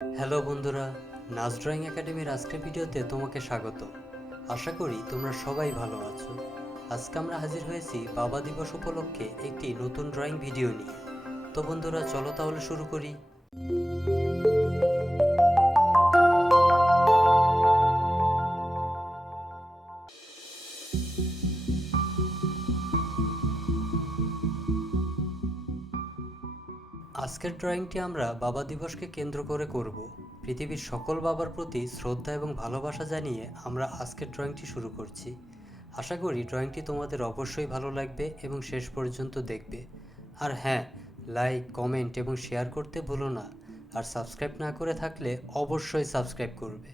Hello বন্ধুরা, নাস drawing একাডেমির আজকের ভিডিওতে তোমাকে স্বাগত। আশা করি তোমরা সবাই ভালো আছো। আজকে আমরা হাজির হয়েছি বাবা দিবস উপলক্ষে একটি নতুন ড্রয়িং ভিডিও নিয়ে। তো বন্ধুরা, চলো তাহলে শুরু করি। আজকের ড্রয়িংটি আমরা বাবা দিবসকে কেন্দ্র করে করব। পৃথিবীর সকল বাবার প্রতি শ্রদ্ধা এবং ভালোবাসা জানিয়ে আমরা আজকের ড্রয়িংটি শুরু করছি। আশা করি ড্রয়িংটি তোমাদের অবশ্যই ভালো লাগবে এবং শেষ পর্যন্ত দেখবে। আর হ্যাঁ, লাইক, কমেন্ট এবং শেয়ার করতে ভুলো না। আর সাবস্ক্রাইব না করে থাকলে অবশ্যই সাবস্ক্রাইব করবে।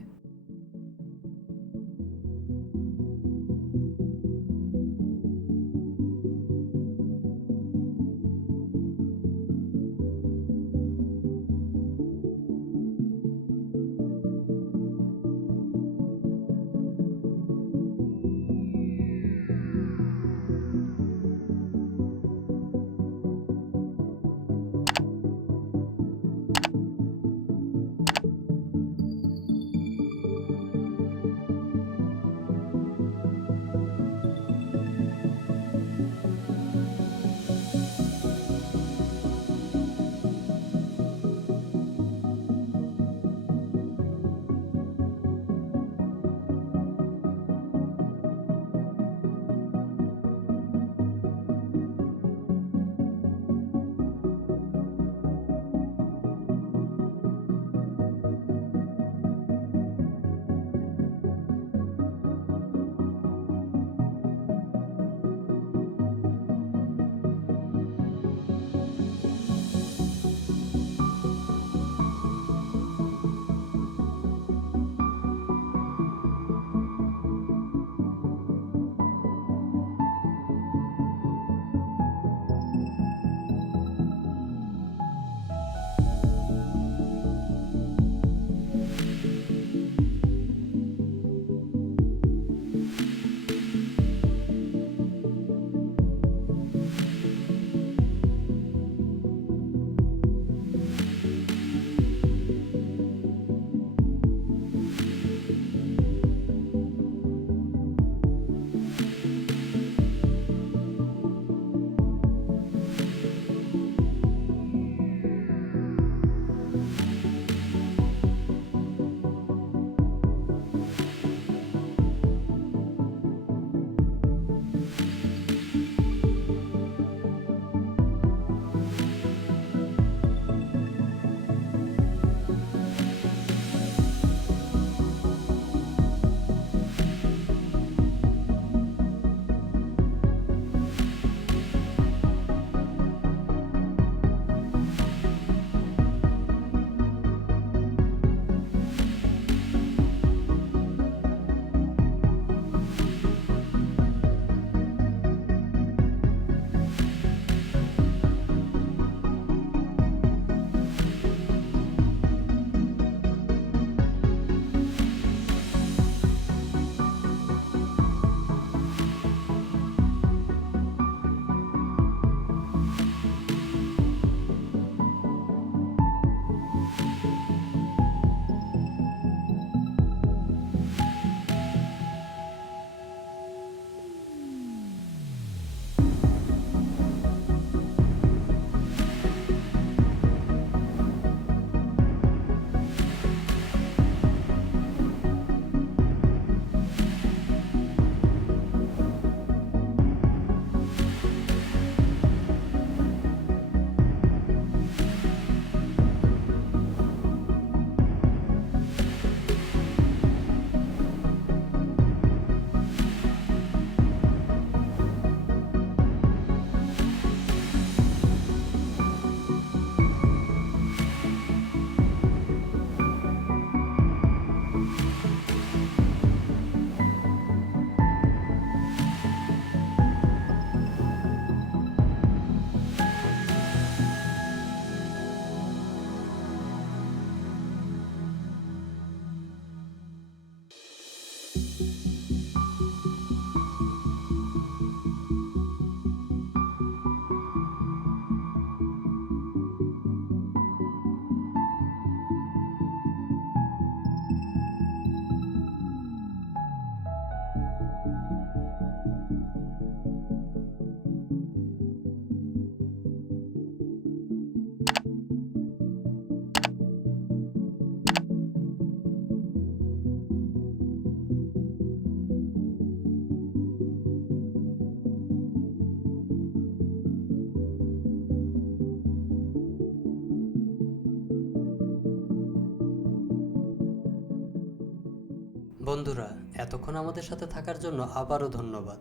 বন্ধুরা, এতক্ষণ আমাদের সাথে থাকার জন্য আবারও ধন্যবাদ।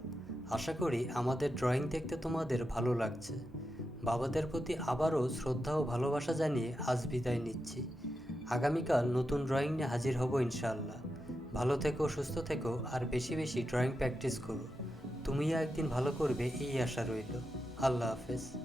আশা করি আমাদের ড্রয়িং দেখতে তোমাদের ভালো লাগছে। বাবাদের প্রতি আবারও শ্রদ্ধা ও ভালোবাসা জানিয়ে আজ বিদায় নিচ্ছি। আগামীকাল নতুন ড্রয়িং নিয়ে হাজির হব ইনশাআল্লাহ। ভালো থেকো, সুস্থ থেকো, আর বেশি বেশি ড্রয়িং প্র্যাকটিস করো। তুমিও একদিন ভালো করবে এই আশা রইল। আল্লাহ হাফেজ।